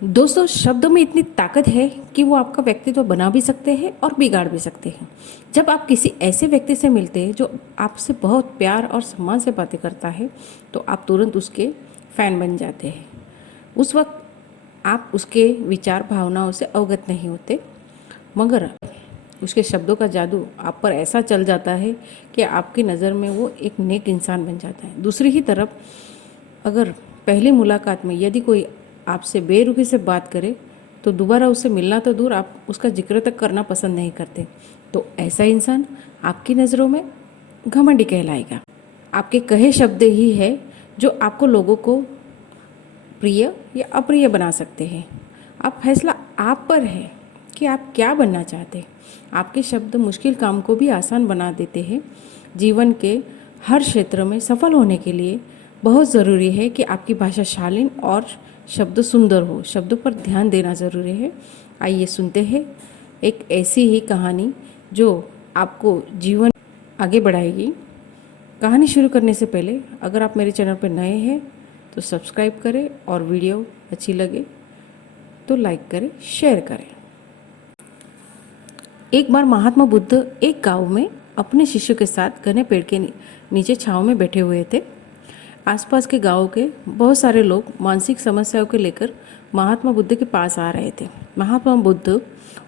दोस्तों, शब्दों में इतनी ताकत है कि वो आपका व्यक्तित्व बना भी सकते हैं और बिगाड़ भी सकते हैं। जब आप किसी ऐसे व्यक्ति से मिलते हैं जो आपसे बहुत प्यार और सम्मान से बातें करता है, तो आप तुरंत उसके फैन बन जाते हैं। उस वक्त आप उसके विचार भावनाओं से अवगत नहीं होते, मगर उसके शब्दों का जादू आप पर ऐसा चल जाता है कि आपकी नज़र में वो एक नेक इंसान बन जाता है। दूसरी ही तरफ, अगर पहली मुलाकात में यदि कोई आपसे बेरुखी से बात करे, तो दोबारा उससे मिलना तो दूर, आप उसका जिक्र तक करना पसंद नहीं करते। तो ऐसा इंसान आपकी नज़रों में घमंडी कहलाएगा। आपके कहे शब्द ही है जो आपको लोगों को प्रिय या अप्रिय बना सकते हैं। अब फैसला आप पर है कि आप क्या बनना चाहते हैं। आपके शब्द मुश्किल काम को भी आसान बना देते हैं। जीवन के हर क्षेत्र में सफल होने के लिए बहुत ज़रूरी है कि आपकी भाषा शालीन और शब्द सुंदर हो। शब्दों पर ध्यान देना ज़रूरी है। आइए सुनते हैं एक ऐसी ही कहानी जो आपको जीवन आगे बढ़ाएगी। कहानी शुरू करने से पहले अगर आप मेरे चैनल पर नए हैं तो सब्सक्राइब करें, और वीडियो अच्छी लगे तो लाइक करें, शेयर करें। एक बार महात्मा बुद्ध एक गांव में अपने शिष्यों के साथ घने पेड़ के नीचे छांव में बैठे हुए थे। आसपास के गांव के बहुत सारे लोग मानसिक समस्याओं को लेकर महात्मा बुद्ध के पास आ रहे थे। महात्मा बुद्ध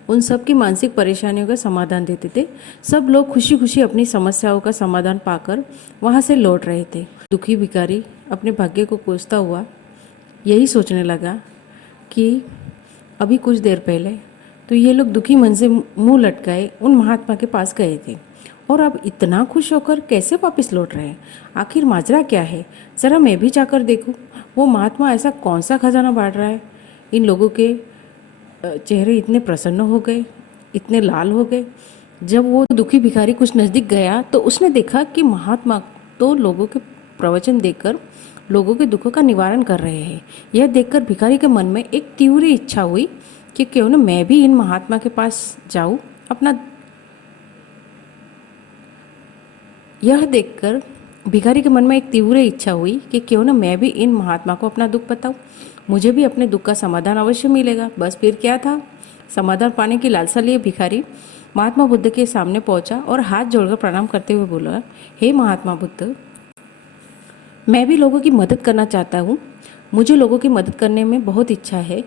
उन सब की मानसिक परेशानियों का समाधान देते थे। सब लोग खुशी खुशी अपनी समस्याओं का समाधान पाकर वहां से लौट रहे थे। दुखी भिखारी अपने भाग्य को कोसता हुआ यही सोचने लगा कि अभी कुछ देर पहले तो ये लोग दुखी मन से मुंह लटकाए उन महात्मा के पास गए थे, और अब इतना खुश होकर कैसे वापस लौट रहे हैं। आखिर माजरा क्या है, ज़रा मैं भी जाकर देखूं। वो महात्मा ऐसा कौन सा खजाना बांट रहा है। इन लोगों के चेहरे इतने प्रसन्न हो गए, इतने लाल हो गए। जब वो दुखी भिखारी कुछ नज़दीक गया तो उसने देखा कि महात्मा तो लोगों के प्रवचन देकर लोगों के दुखों का निवारण कर रहे हैं। यह देखकर भिखारी के मन में एक तीव्र इच्छा हुई कि क्यों न मैं भी इन महात्मा के पास जाऊं। यह देखकर भिखारी के मन में एक तीव्र इच्छा हुई कि क्यों न मैं भी इन महात्मा को अपना दुख बताऊं। मुझे भी अपने दुख का समाधान अवश्य मिलेगा। बस फिर क्या था, समाधान पाने की लालसा लिए भिखारी महात्मा बुद्ध के सामने पहुंचा और हाथ जोड़कर प्रणाम करते हुए बोला, हे महात्मा बुद्ध, मैं भी लोगों की मदद करना चाहता हूँ। मुझे लोगों की मदद करने में बहुत इच्छा है,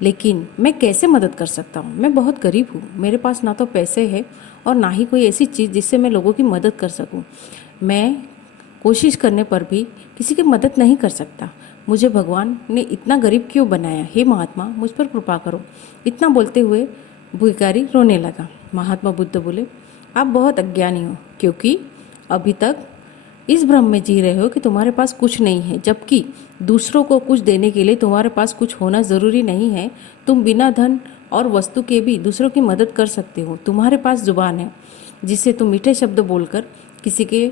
लेकिन मैं कैसे मदद कर सकता हूँ। मैं बहुत गरीब हूँ, मेरे पास ना तो पैसे है और ना ही कोई ऐसी चीज़ जिससे मैं लोगों की मदद कर सकूँ। मैं कोशिश करने पर भी किसी की मदद नहीं कर सकता। मुझे भगवान ने इतना गरीब क्यों बनाया। हे महात्मा, मुझ पर कृपा करो। इतना बोलते हुए भिखारी रोने लगा। महात्मा बुद्ध बोले, आप बहुत अज्ञानी हो, क्योंकि अभी तक इस भ्रम में जी रहे हो कि तुम्हारे पास कुछ नहीं है, जबकि दूसरों को कुछ देने के लिए तुम्हारे पास कुछ होना ज़रूरी नहीं है। तुम बिना धन और वस्तु के भी दूसरों की मदद कर सकते हो। तुम्हारे पास जुबान है जिससे तुम मीठे शब्द बोलकर किसी के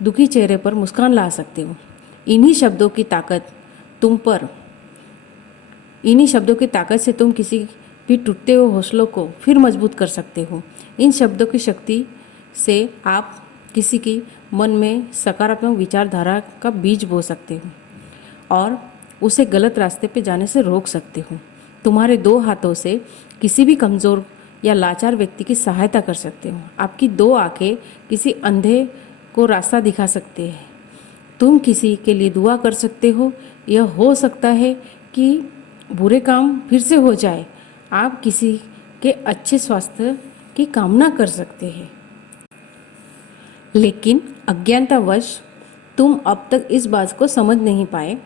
दुखी चेहरे पर मुस्कान ला सकते हो। इन्हीं शब्दों की ताकत से तुम किसी भी टूटते हुए हौसलों को फिर मजबूत कर सकते हो। इन शब्दों की शक्ति से आप किसी की मन में सकारात्मक विचारधारा का बीज बो सकते हो और उसे गलत रास्ते पे जाने से रोक सकते हो। तुम्हारे दो हाथों से किसी भी कमज़ोर या लाचार व्यक्ति की सहायता कर सकते हो। आपकी दो आंखें किसी अंधे को रास्ता दिखा सकते हैं। तुम किसी के लिए दुआ कर सकते हो। यह हो सकता है कि बुरे काम फिर से हो जाए। आप किसी के अच्छे स्वास्थ्य की कामना कर सकते हैं, लेकिन अज्ञानतावश तुम अब तक इस बात को समझ नहीं पाए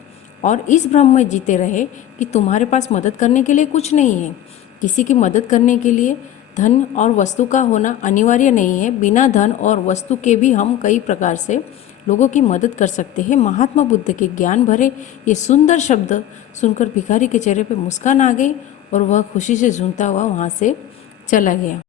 और इस भ्रम में जीते रहे कि तुम्हारे पास मदद करने के लिए कुछ नहीं है। किसी की मदद करने के लिए धन और वस्तु का होना अनिवार्य नहीं है। बिना धन और वस्तु के भी हम कई प्रकार से लोगों की मदद कर सकते हैं। महात्मा बुद्ध के ज्ञान भरे ये सुंदर शब्द सुनकर भिखारी के चेहरे पर मुस्कान आ गई और वह खुशी से झूमता हुआ वहाँ से चला गया।